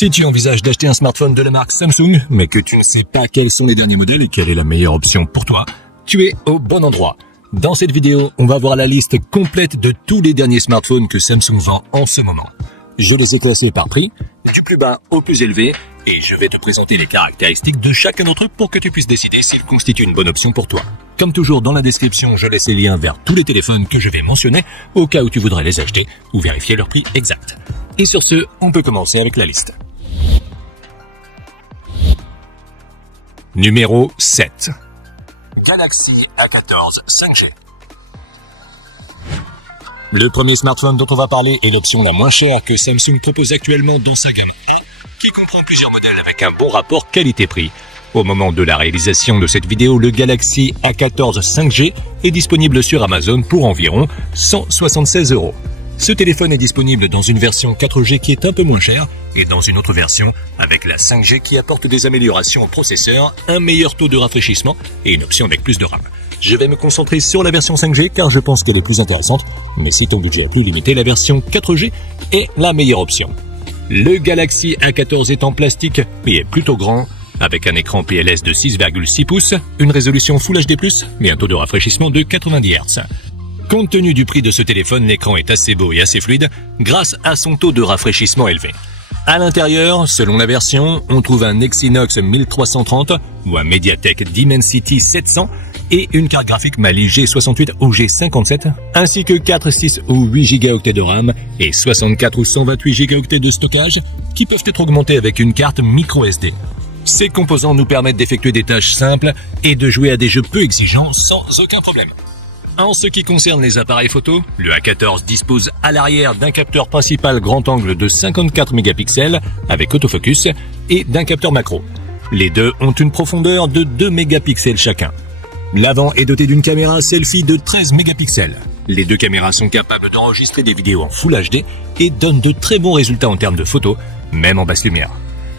Si tu envisages d'acheter un smartphone de la marque Samsung, mais que tu ne sais pas quels sont les derniers modèles et quelle est la meilleure option pour toi, tu es au bon endroit. Dans cette vidéo, on va voir la liste complète de tous les derniers smartphones que Samsung vend en ce moment. Je les ai classés par prix, du plus bas au plus élevé, et je vais te présenter les caractéristiques de chacun d'entre eux pour que tu puisses décider s'ils constituent une bonne option pour toi. Comme toujours, dans la description, je laisse les liens vers tous les téléphones que je vais mentionner, au cas où tu voudrais les acheter ou vérifier leur prix exact. Et sur ce, on peut commencer avec la liste. Numéro 7. Galaxy A14 5G. Le premier smartphone dont on va parler est l'option la moins chère que Samsung propose actuellement dans sa gamme A, qui comprend plusieurs modèles avec un bon rapport qualité-prix. Au moment de la réalisation de cette vidéo, le Galaxy A14 5G est disponible sur Amazon pour environ 176 €. Ce téléphone est disponible dans une version 4G qui est un peu moins chère et dans une autre version avec la 5G qui apporte des améliorations au processeur, un meilleur taux de rafraîchissement et une option avec plus de RAM. Je vais me concentrer sur la version 5G car je pense qu'elle est plus intéressante, mais si ton budget est plus limité, la version 4G est la meilleure option. Le Galaxy A14 est en plastique et est plutôt grand, avec un écran PLS de 6,6 pouces, une résolution Full HD+, et un taux de rafraîchissement de 90 Hz. Compte tenu du prix de ce téléphone, l'écran est assez beau et assez fluide grâce à son taux de rafraîchissement élevé. À l'intérieur, selon la version, on trouve un Exynos 1330 ou un MediaTek Dimensity 700 et une carte graphique Mali G68 ou G57, ainsi que 4, 6 ou 8 Go de RAM et 64 ou 128 Go de stockage qui peuvent être augmentés avec une carte microSD. Ces composants nous permettent d'effectuer des tâches simples et de jouer à des jeux peu exigeants sans aucun problème. En ce qui concerne les appareils photo, le A14 dispose à l'arrière d'un capteur principal grand angle de 54 mégapixels avec autofocus et d'un capteur macro. Les deux ont une profondeur de 2 mégapixels chacun. L'avant est doté d'une caméra selfie de 13 mégapixels. Les deux caméras sont capables d'enregistrer des vidéos en Full HD et donnent de très bons résultats en termes de photos, même en basse lumière.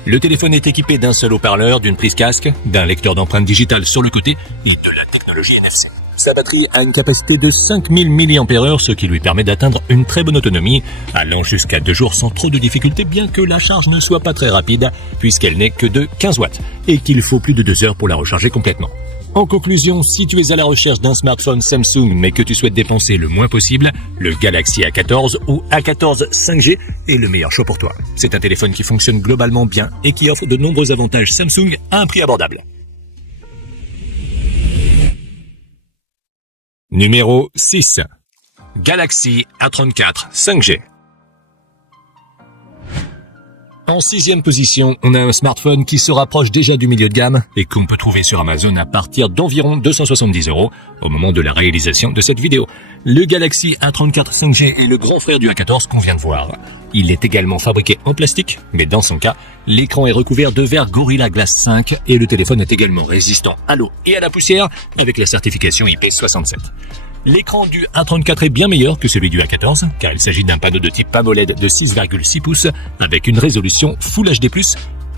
Le téléphone est équipé d'un seul haut-parleur, d'une prise casque, d'un lecteur d'empreintes digitales sur le côté et de la technologie NFC. Sa batterie a une capacité de 5000 mAh, ce qui lui permet d'atteindre une très bonne autonomie, allant jusqu'à 2 jours sans trop de difficultés, bien que la charge ne soit pas très rapide, puisqu'elle n'est que de 15 watts, et qu'il faut plus de 2 heures pour la recharger complètement. En conclusion, si tu es à la recherche d'un smartphone Samsung, mais que tu souhaites dépenser le moins possible, le Galaxy A14 ou A14 5G est le meilleur choix pour toi. C'est un téléphone qui fonctionne globalement bien et qui offre de nombreux avantages Samsung à un prix abordable. Numéro 6. Galaxy A34 5G. En 6e position, on a un smartphone qui se rapproche déjà du milieu de gamme et qu'on peut trouver sur Amazon à partir d'environ 270 € au moment de la réalisation de cette vidéo. Le Galaxy A34 5G est le grand frère du A14 qu'on vient de voir. Il est également fabriqué en plastique, mais dans son cas, l'écran est recouvert de verre Gorilla Glass 5 et le téléphone est également résistant à l'eau et à la poussière avec la certification IP67. L'écran du A34 est bien meilleur que celui du A14, car il s'agit d'un panneau de type AMOLED de 6,6 pouces avec une résolution Full HD+,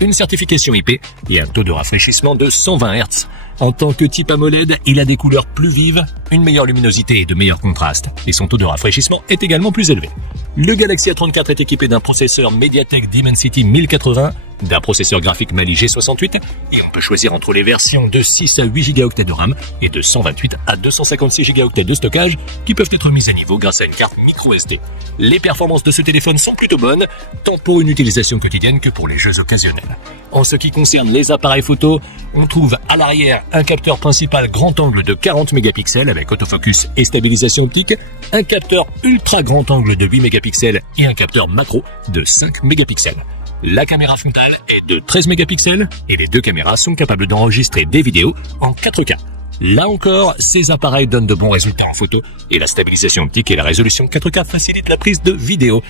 une certification IP et un taux de rafraîchissement de 120 Hz. En tant que type AMOLED, il a des couleurs plus vives, une meilleure luminosité et de meilleurs contrastes, et son taux de rafraîchissement est également plus élevé. Le Galaxy A34 est équipé d'un processeur MediaTek Dimensity 1080, d'un processeur graphique Mali G68, et on peut choisir entre les versions de 6 à 8 Go de RAM et de 128 à 256 Go de stockage qui peuvent être mises à niveau grâce à une carte microSD. Les performances de ce téléphone sont plutôt bonnes, tant pour une utilisation quotidienne que pour les jeux occasionnels. En ce qui concerne les appareils photo, on trouve à l'arrière un capteur principal grand angle de 40 mégapixels avec autofocus et stabilisation optique, un capteur ultra grand angle de 8 mégapixels et un capteur macro de 5 mégapixels. La caméra frontale est de 13 mégapixels et les deux caméras sont capables d'enregistrer des vidéos en 4K. Là encore, ces appareils donnent de bons résultats en photo et la stabilisation optique et la résolution 4K facilitent la prise de vidéos.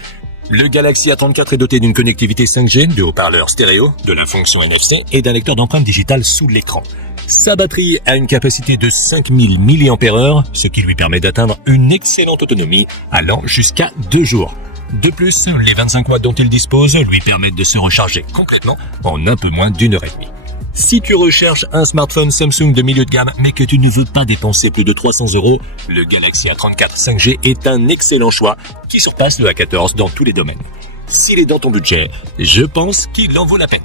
Le Galaxy A34 est doté d'une connectivité 5G, de haut-parleurs stéréo, de la fonction NFC et d'un lecteur d'empreintes digitales sous l'écran. Sa batterie a une capacité de 5000 mAh, ce qui lui permet d'atteindre une excellente autonomie allant jusqu'à 2 jours. De plus, les 25 watts dont il dispose lui permettent de se recharger complètement en un peu moins d'1 heure et demie. Si tu recherches un smartphone Samsung de milieu de gamme mais que tu ne veux pas dépenser plus de 300 €, le Galaxy A34 5G est un excellent choix qui surpasse le A14 dans tous les domaines. S'il est dans ton budget, je pense qu'il en vaut la peine.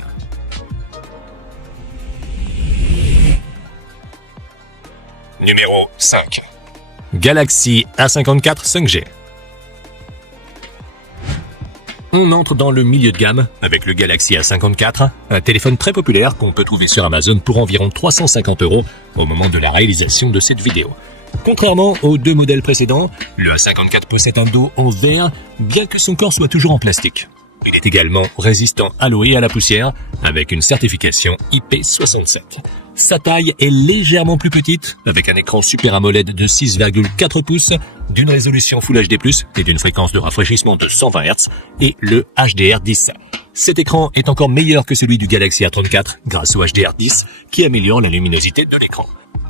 Numéro 5. Galaxy A54 5G. On entre dans le milieu de gamme avec le Galaxy A54, un téléphone très populaire qu'on peut trouver sur Amazon pour environ 350 € au moment de la réalisation de cette vidéo. Contrairement aux deux modèles précédents, le A54 possède un dos en verre, bien que son corps soit toujours en plastique. Il est également résistant à l'eau et à la poussière, avec une certification IP67. Sa taille est légèrement plus petite, avec un écran Super AMOLED de 6,4 pouces, d'une résolution Full HD+, et d'une fréquence de rafraîchissement de 120 Hz, et le HDR10. Cet écran est encore meilleur que celui du Galaxy A34, grâce au HDR10, qui améliore la luminosité de l'écran.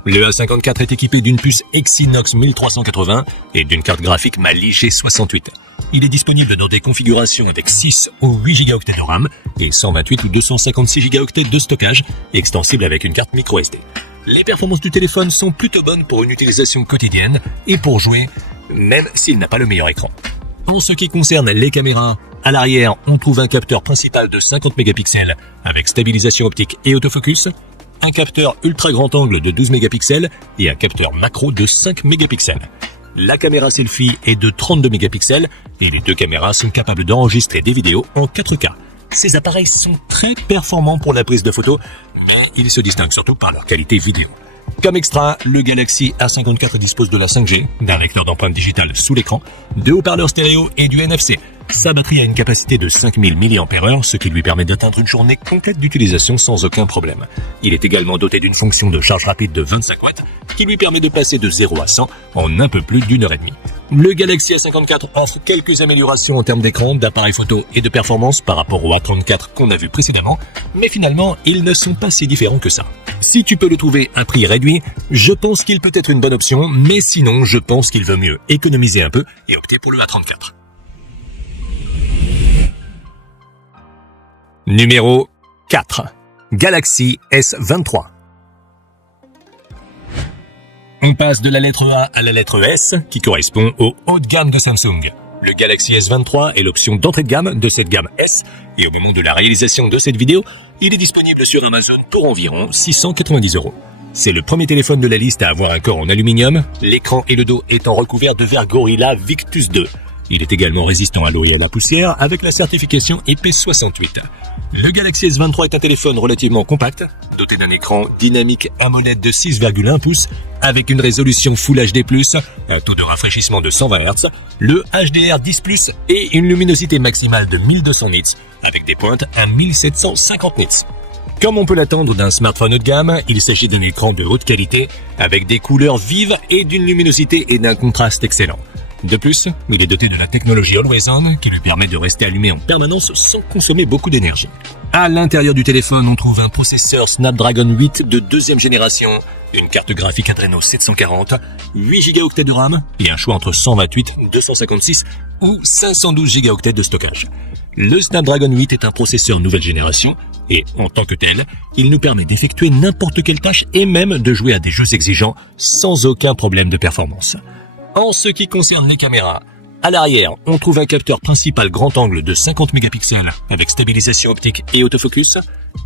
Le A54 est équipé d'une puce Exynos 1380 et d'une carte graphique Mali G68. Il est disponible dans des configurations avec 6 ou 8 Go de RAM et 128 ou 256 Go de stockage, extensible avec une carte microSD. Les performances du téléphone sont plutôt bonnes pour une utilisation quotidienne et pour jouer, même s'il n'a pas le meilleur écran. En ce qui concerne les caméras, à l'arrière, on trouve un capteur principal de 50 mégapixels avec stabilisation optique et autofocus, un capteur ultra grand angle de 12 mégapixels et un capteur macro de 5 mégapixels. La caméra selfie est de 32 mégapixels et les deux caméras sont capables d'enregistrer des vidéos en 4K. Ces appareils sont très performants pour la prise de photos, mais ils se distinguent surtout par leur qualité vidéo. Comme extra, le Galaxy A54 dispose de la 5G, d'un lecteur d'empreintes digitales sous l'écran, de haut-parleurs stéréo et du NFC. Sa batterie a une capacité de 5000 mAh, ce qui lui permet d'atteindre une journée complète d'utilisation sans aucun problème. Il est également doté d'une fonction de charge rapide de 25 watts, qui lui permet de passer de 0 à 100 en un peu plus d'une heure et demie. Le Galaxy A54 offre quelques améliorations en termes d'écran, d'appareil photo et de performance par rapport au A34 qu'on a vu précédemment, mais finalement, ils ne sont pas si différents que ça. Si tu peux le trouver à prix réduit, je pense qu'il peut être une bonne option, mais sinon, je pense qu'il vaut mieux économiser un peu et opter pour le A34. Numéro 4. Galaxy S23. On passe de la lettre A à la lettre S, qui correspond au haut de gamme de Samsung. Le Galaxy S23 est l'option d'entrée de gamme de cette gamme S, et au moment de la réalisation de cette vidéo, il est disponible sur Amazon pour environ 690 €. C'est le premier téléphone de la liste à avoir un corps en aluminium, l'écran et le dos étant recouverts de verre Gorilla Victus 2. Il est également résistant à l'eau et à la poussière avec la certification IP68. Le Galaxy S23 est un téléphone relativement compact, doté d'un écran dynamique AMOLED de 6,1 pouces avec une résolution Full HD+, un taux de rafraîchissement de 120 Hz, le HDR10+, et une luminosité maximale de 1200 nits avec des pointes à 1750 nits. Comme on peut l'attendre d'un smartphone haut de gamme, il s'agit d'un écran de haute qualité avec des couleurs vives et d'une luminosité et d'un contraste excellent. De plus, il est doté de la technologie Always On qui lui permet de rester allumé en permanence sans consommer beaucoup d'énergie. À l'intérieur du téléphone, on trouve un processeur Snapdragon 8 de deuxième génération, une carte graphique Adreno 740, 8 Go de RAM et un choix entre 128, 256 ou 512 Go de stockage. Le Snapdragon 8 est un processeur nouvelle génération et, en tant que tel, il nous permet d'effectuer n'importe quelle tâche et même de jouer à des jeux exigeants sans aucun problème de performance. En ce qui concerne les caméras, à l'arrière, on trouve un capteur principal grand angle de 50 mégapixels avec stabilisation optique et autofocus,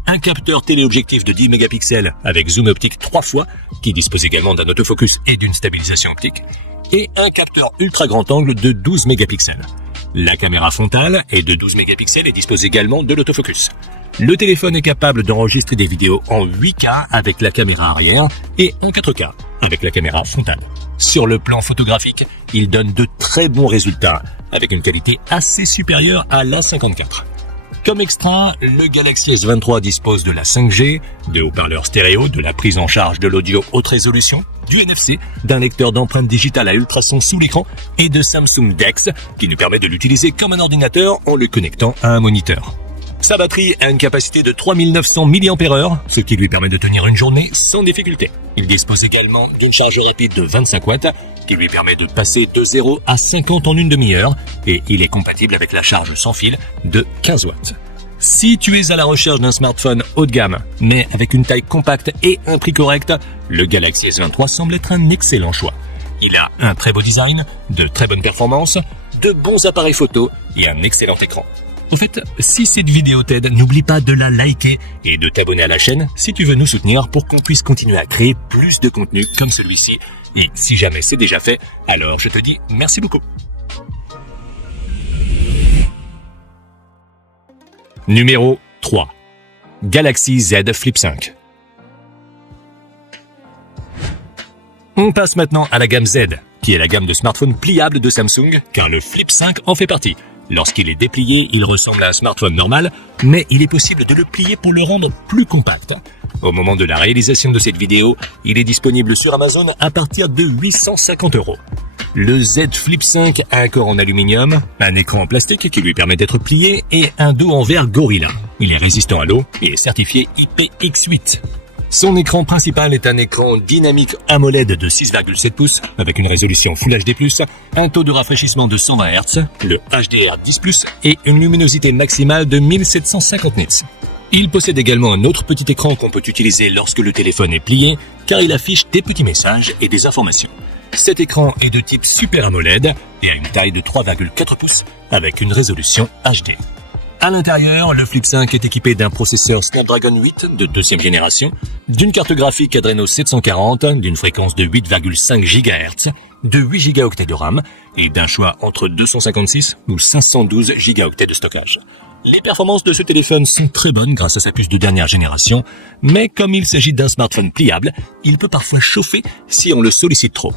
un capteur téléobjectif de 10 mégapixels avec zoom optique 3 fois, qui dispose également d'un autofocus et d'une stabilisation optique, et un capteur ultra grand angle de 12 mégapixels. La caméra frontale est de 12 mégapixels et dispose également de l'autofocus. Le téléphone est capable d'enregistrer des vidéos en 8K avec la caméra arrière et en 4K avec la caméra frontale. Sur le plan photographique, il donne de très bons résultats avec une qualité assez supérieure à l'A54. Comme extra, le Galaxy S23 dispose de la 5G, de haut-parleurs stéréo, de la prise en charge de l'audio haute résolution, du NFC, d'un lecteur d'empreintes digitales à ultrasons sous l'écran et de Samsung DeX qui nous permet de l'utiliser comme un ordinateur en le connectant à un moniteur. Sa batterie a une capacité de 3900 mAh, ce qui lui permet de tenir une journée sans difficulté. Il dispose également d'une charge rapide de 25 watts qui lui permet de passer de 0 à 50 en une demi-heure et il est compatible avec la charge sans fil de 15 watts. Si tu es à la recherche d'un smartphone haut de gamme, mais avec une taille compacte et un prix correct, le Galaxy S23 semble être un excellent choix. Il a un très beau design, de très bonnes performances, de bons appareils photo et un excellent écran. En fait, si cette vidéo t'aide, n'oublie pas de la liker et de t'abonner à la chaîne si tu veux nous soutenir pour qu'on puisse continuer à créer plus de contenu comme celui-ci. Et si jamais c'est déjà fait, alors je te dis merci beaucoup. Numéro 3. Galaxy Z Flip 5. On passe maintenant à la gamme Z, qui est la gamme de smartphones pliables de Samsung, car le Flip 5 en fait partie. Lorsqu'il est déplié, il ressemble à un smartphone normal, mais il est possible de le plier pour le rendre plus compact. Au moment de la réalisation de cette vidéo, il est disponible sur Amazon à partir de 850 €. Le Z Flip 5 a un corps en aluminium, un écran en plastique qui lui permet d'être plié et un dos en verre Gorilla. Il est résistant à l'eau et est certifié IPX8. Son écran principal est un écran dynamique AMOLED de 6,7 pouces avec une résolution Full HD+, un taux de rafraîchissement de 120 Hz, le HDR10+, et une luminosité maximale de 1750 nits. Il possède également un autre petit écran qu'on peut utiliser lorsque le téléphone est plié, car il affiche des petits messages et des informations. Cet écran est de type Super AMOLED et a une taille de 3,4 pouces avec une résolution HD. À l'intérieur, le Flip 5 est équipé d'un processeur Snapdragon 8 de deuxième génération, d'une carte graphique Adreno 740, d'une fréquence de 8,5 GHz, de 8 Go de RAM et d'un choix entre 256 ou 512 Go de stockage. Les performances de ce téléphone sont très bonnes grâce à sa puce de dernière génération, mais comme il s'agit d'un smartphone pliable, il peut parfois chauffer si on le sollicite trop.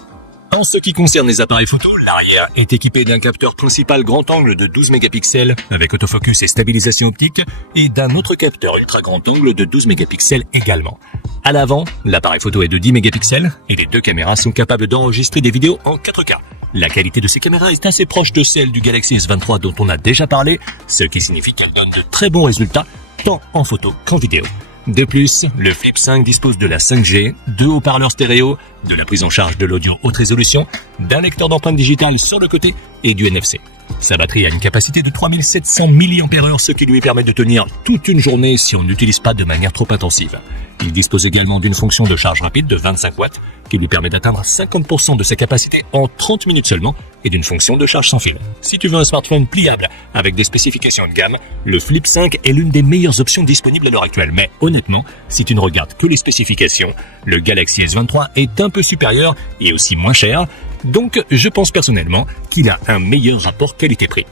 En ce qui concerne les appareils photo, l'arrière est équipé d'un capteur principal grand angle de 12 mégapixels avec autofocus et stabilisation optique et d'un autre capteur ultra grand angle de 12 mégapixels également. À l'avant, l'appareil photo est de 10 mégapixels et les deux caméras sont capables d'enregistrer des vidéos en 4K. La qualité de ces caméras est assez proche de celle du Galaxy S23 dont on a déjà parlé, ce qui signifie qu'elle donne de très bons résultats tant en photo qu'en vidéo. De plus, le Flip 5 dispose de la 5G, de haut-parleurs stéréo, de la prise en charge de l'audio haute résolution, d'un lecteur d'empreintes digitales sur le côté et du NFC. Sa batterie a une capacité de 3700 mAh, ce qui lui permet de tenir toute une journée si on n'utilise pas de manière trop intensive. Il dispose également d'une fonction de charge rapide de 25 watts qui lui permet d'atteindre 50% de sa capacité en 30 minutes seulement et d'une fonction de charge sans fil. Si tu veux un smartphone pliable avec des spécifications de gamme, le Flip 5 est l'une des meilleures options disponibles à l'heure actuelle. Mais honnêtement, si tu ne regardes que les spécifications, le Galaxy S23 est un peu supérieur et aussi moins cher. Donc, je pense personnellement qu'il a un meilleur rapport qualité-prix.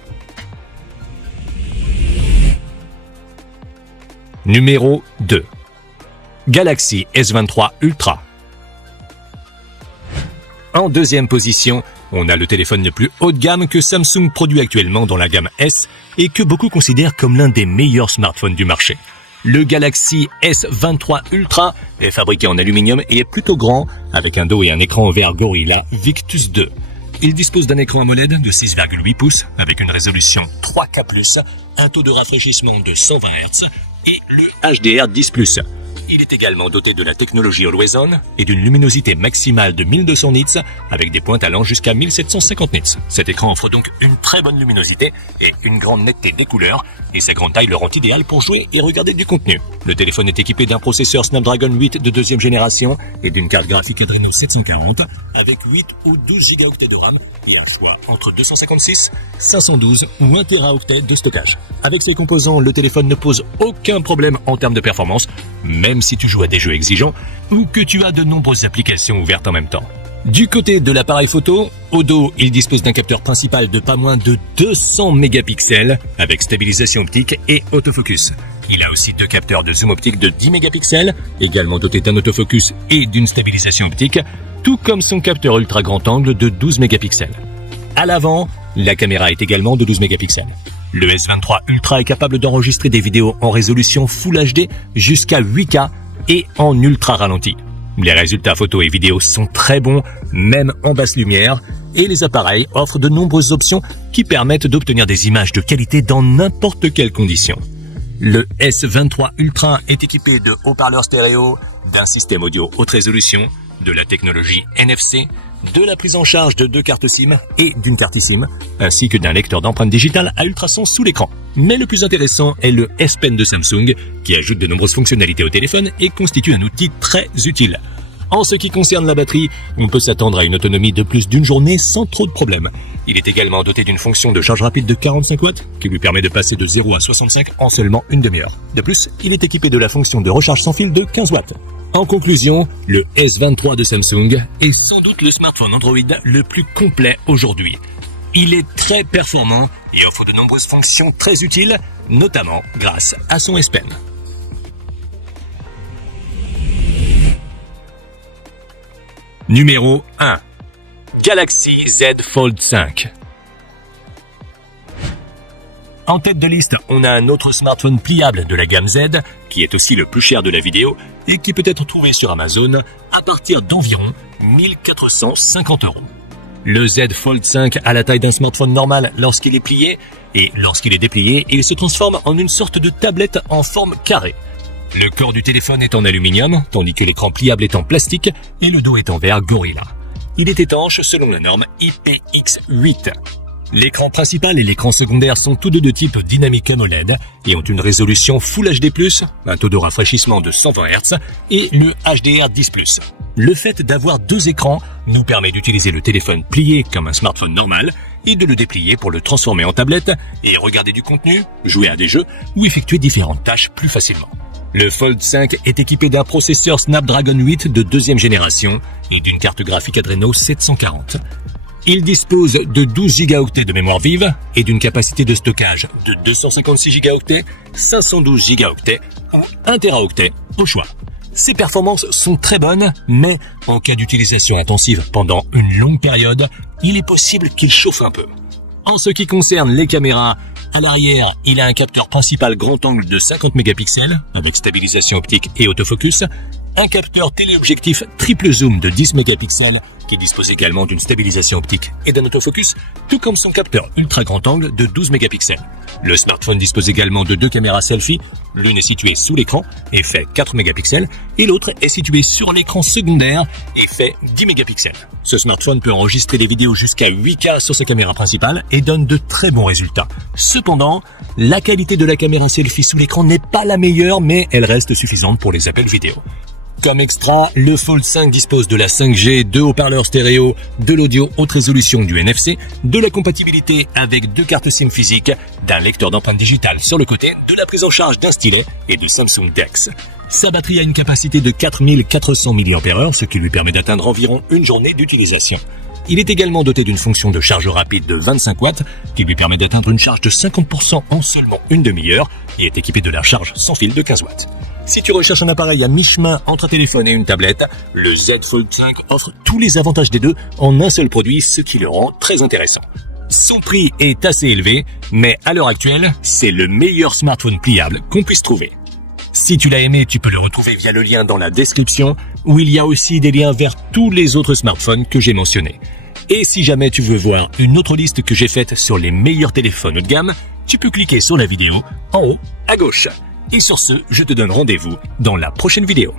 Numéro 2. Galaxy S23 Ultra. En deuxième position, on a le téléphone le plus haut de gamme que Samsung produit actuellement dans la gamme S et que beaucoup considèrent comme l'un des meilleurs smartphones du marché. Le Galaxy S23 Ultra est fabriqué en aluminium et est plutôt grand, avec un dos et un écran en verre Gorilla Victus 2. Il dispose d'un écran AMOLED de 6,8 pouces avec une résolution 3K+, un taux de rafraîchissement de 120 Hz et le HDR10+. Il est également doté de la technologie Always On et d'une luminosité maximale de 1200 nits avec des pointes allant jusqu'à 1750 nits. Cet écran offre donc une très bonne luminosité et une grande netteté des couleurs et sa grande taille le rend idéal pour jouer et regarder du contenu. Le téléphone est équipé d'un processeur Snapdragon 8 de deuxième génération et d'une carte graphique Adreno 740 avec 8 ou 12 Go de RAM et un choix entre 256, 512 ou 1 Teraoctet de stockage. Avec ces composants, le téléphone ne pose aucun problème en termes de performance, même si tu joues à des jeux exigeants ou que tu as de nombreuses applications ouvertes en même temps. Du côté de l'appareil photo, au dos, il dispose d'un capteur principal de pas moins de 200 mégapixels avec stabilisation optique et autofocus. Il a aussi deux capteurs de zoom optique de 10 mégapixels, également dotés d'un autofocus et d'une stabilisation optique, tout comme son capteur ultra grand angle de 12 mégapixels. À l'avant, la caméra est également de 12 mégapixels. Le S23 Ultra est capable d'enregistrer des vidéos en résolution Full HD jusqu'à 8K et en ultra ralenti. Les résultats photos et vidéos sont très bons, même en basse lumière, et les appareils offrent de nombreuses options qui permettent d'obtenir des images de qualité dans n'importe quelle condition. Le S23 Ultra est équipé de haut-parleurs stéréo, d'un système audio haute résolution, de la technologie NFC, de la prise en charge de 2 cartes SIM et d'une carte eSIM, ainsi que d'un lecteur d'empreintes digitales à ultrasons sous l'écran. Mais le plus intéressant est le S Pen de Samsung, qui ajoute de nombreuses fonctionnalités au téléphone et constitue un outil très utile. En ce qui concerne la batterie, on peut s'attendre à une autonomie de plus d'une journée sans trop de problèmes. Il est également doté d'une fonction de charge rapide de 45 watts qui lui permet de passer de 0 à 65 en seulement une demi-heure. De plus, il est équipé de la fonction de recharge sans fil de 15 watts. En conclusion, le S23 de Samsung est sans doute le smartphone Android le plus complet aujourd'hui. Il est très performant et offre de nombreuses fonctions très utiles, notamment grâce à son S Pen. Numéro 1. Galaxy Z Fold 5. En tête de liste, on a un autre smartphone pliable de la gamme Z, qui est aussi le plus cher de la vidéo et qui peut être trouvé sur Amazon à partir d'environ 1450 €. Le Z Fold 5 a la taille d'un smartphone normal lorsqu'il est plié et lorsqu'il est déplié, il se transforme en une sorte de tablette en forme carrée. Le corps du téléphone est en aluminium, tandis que l'écran pliable est en plastique et le dos est en verre Gorilla. Il est étanche selon la norme IPX8. L'écran principal et l'écran secondaire sont tous deux de type Dynamic AMOLED et ont une résolution Full HD+, un taux de rafraîchissement de 120 Hz et le HDR10+. Le fait d'avoir 2 écrans nous permet d'utiliser le téléphone plié comme un smartphone normal et de le déplier pour le transformer en tablette et regarder du contenu, jouer à des jeux ou effectuer différentes tâches plus facilement. Le Fold 5 est équipé d'un processeur Snapdragon 8 de 2e génération et d'une carte graphique Adreno 740. Il dispose de 12 Go de mémoire vive et d'une capacité de stockage de 256 Go, 512 Go ou 1 Teraoctet au choix. Ses performances sont très bonnes, mais en cas d'utilisation intensive pendant une longue période, il est possible qu'il chauffe un peu. En ce qui concerne les caméras, à l'arrière, il a un capteur principal grand angle de 50 mégapixels avec stabilisation optique et autofocus, un capteur téléobjectif triple zoom de 10 mégapixels qui dispose également d'une stabilisation optique et d'un autofocus, tout comme son capteur ultra grand angle de 12 mégapixels. Le smartphone dispose également de 2 caméras selfie, l'une est située sous l'écran et fait 4 mégapixels et l'autre est située sur l'écran secondaire et fait 10 mégapixels. Ce smartphone peut enregistrer des vidéos jusqu'à 8K sur sa caméra principale et donne de très bons résultats. Cependant, la qualité de la caméra selfie sous l'écran n'est pas la meilleure, mais elle reste suffisante pour les appels vidéo. Comme extra, le Fold 5 dispose de la 5G, 2 haut-parleurs stéréo, de l'audio haute résolution du NFC, de la compatibilité avec 2 cartes SIM physiques, d'un lecteur d'empreintes digitales sur le côté, de la prise en charge d'un stylet et du Samsung DeX. Sa batterie a une capacité de 4400 mAh, ce qui lui permet d'atteindre environ une journée d'utilisation. Il est également doté d'une fonction de charge rapide de 25 watts qui lui permet d'atteindre une charge de 50% en seulement une demi-heure et est équipé de la charge sans fil de 15 watts. Si tu recherches un appareil à mi-chemin entre un téléphone et une tablette, le Z Fold 5 offre tous les avantages des deux en un seul produit, ce qui le rend très intéressant. Son prix est assez élevé, mais à l'heure actuelle, c'est le meilleur smartphone pliable qu'on puisse trouver. Si tu l'as aimé, tu peux le retrouver via le lien dans la description, où il y a aussi des liens vers tous les autres smartphones que j'ai mentionnés. Et si jamais tu veux voir une autre liste que j'ai faite sur les meilleurs téléphones haut de gamme, tu peux cliquer sur la vidéo en haut à gauche. Et sur ce, je te donne rendez-vous dans la prochaine vidéo.